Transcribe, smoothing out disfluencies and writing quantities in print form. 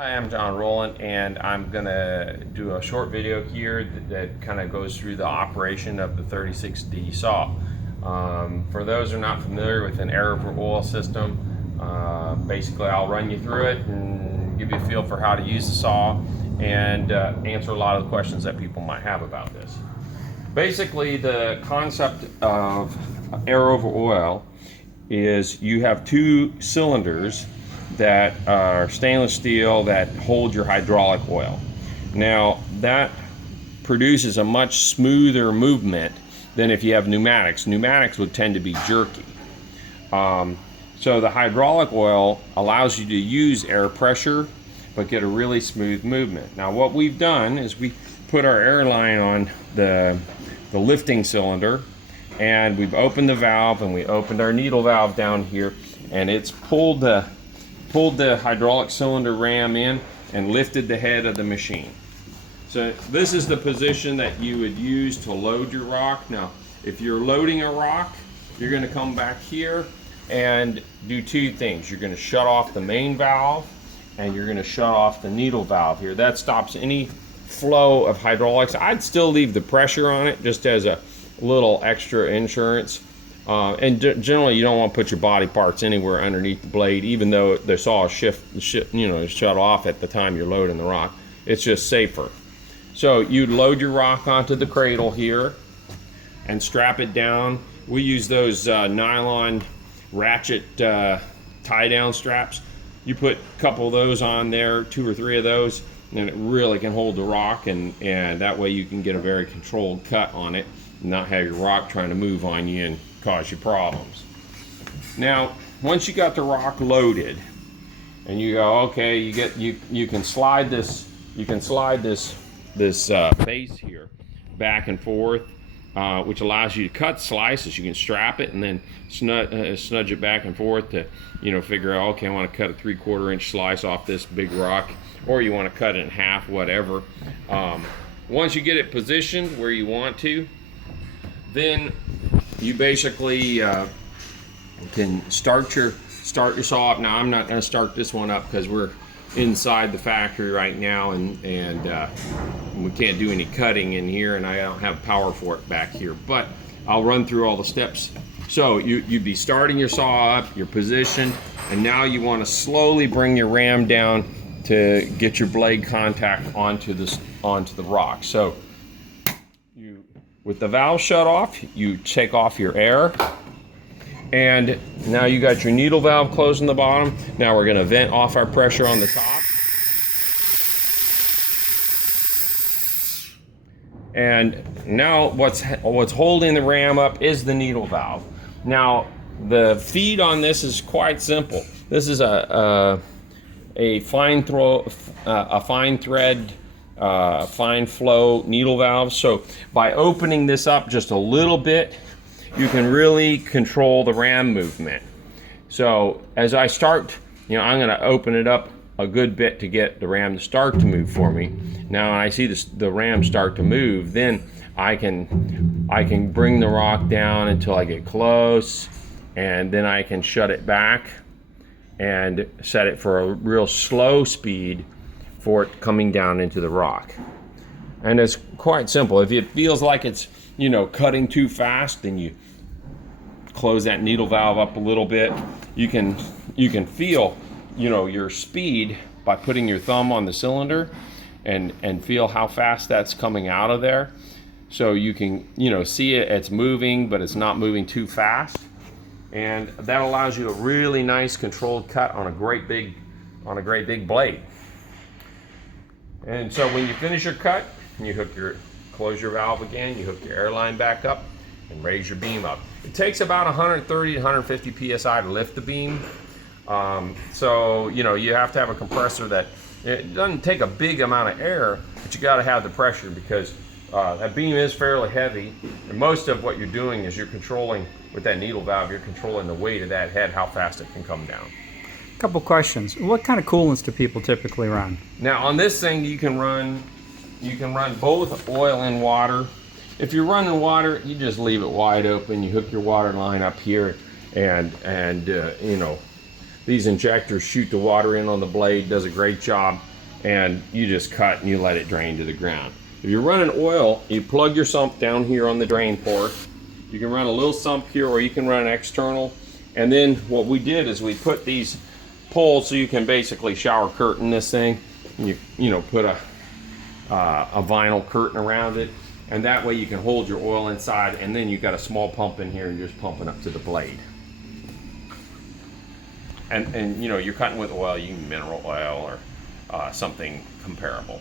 Hi, I'm John Rowland, and I'm gonna do a short video here that kind of goes through the operation of the 36D saw. For those who are not familiar with an air over oil system, basically I'll run you through it and give you a feel for how to use the saw and answer a lot of the questions that people might have about this. Basically, the concept of air over oil is you have two cylinders that are stainless steel that hold your hydraulic oil. Now that produces a much smoother movement than if you have pneumatics. Pneumatics would tend to be jerky. So the hydraulic oil allows you to use air pressure but get a really smooth movement. Now what we've done is we put our air line on the lifting cylinder, and we've opened the valve, and we opened our needle valve down here, and it's pulled the hydraulic cylinder ram in and lifted the head of the machine. So this is the position that you would use to load your rock. Now, if you're loading a rock, you're going to come back here and do two things. You're going to shut off the main valve, and you're going to shut off the needle valve here. That stops any flow of hydraulics. I'd still leave the pressure on it just as a little extra insurance. And generally, you don't want to put your body parts anywhere underneath the blade, even though the saw is shut off at the time you're loading the rock. It's just safer. So you load your rock onto the cradle here and strap it down. We use those nylon ratchet tie-down straps. You put a couple of those on there, 2 or 3 of those, and it really can hold the rock, and that way you can get a very controlled cut on it and not have your rock trying to move on you and cause you problems. Now, once you got the rock loaded, and you go, okay, you can slide this base here back and forth, which allows you to cut slices. You can strap it and then snudge it back and forth to figure out, okay, I want to cut a 3/4 inch slice off this big rock, or you want to cut it in half, whatever. Once you get it positioned where you want to, then you basically can start your saw up. Now I'm not going to start this one up because we're inside the factory right now, and we can't do any cutting in here, and I don't have power for it back here, but I'll run through all the steps. So you'd be starting your saw up, you're positioned, and now you want to slowly bring your ram down to get your blade contact onto the rock. So with the valve shut off, you take off your air, and now you got your needle valve closed in the bottom. Now we're going to vent off our pressure on the top. And now what's holding the ram up is the needle valve. Now the feed on this is quite simple. This is a fine thread, fine flow needle valve. So by opening this up just a little bit, you can really control the ram movement. So as I start, I'm going to open it up a good bit to get the ram to start to move for me. Now when I see the ram start to move, then I can bring the rock down until I get close, and then I can shut it back and set it for a real slow speed for it coming down into the rock. And it's quite simple. If it feels like it's cutting too fast, then you close that needle valve up a little bit. You can feel your speed by putting your thumb on the cylinder and feel how fast that's coming out of there. So you can see it's moving, but it's not moving too fast, and that allows you a really nice controlled cut on a great big blade. And so when you finish your cut, you close your valve again, you hook your air line back up and raise your beam up. It takes about 130 to 150 psi to lift the beam. So you have to have a compressor that it doesn't take a big amount of air, but you got to have the pressure, because that beam is fairly heavy, and most of what you're doing is you're controlling with that needle valve. You're controlling the weight of that head, how fast it can come down. Couple questions. What kind of coolants do people typically run? Now on this thing, you can run both oil and water. If you're running water, you just leave it wide open. You hook your water line up here, and the These injectors shoot the water in on the blade, does a great job, and you just cut and you let it drain to the ground. If you're running oil, you plug your sump down here on the drain port. You can run a little sump here, or you can run external. And then what we did is we put these poles so you can basically shower curtain this thing. And you know, put a vinyl curtain around it, and that way you can hold your oil inside, and then you've got a small pump in here and you're just pumping up to the blade. And you know, you're cutting with oil, you can mineral oil or something comparable.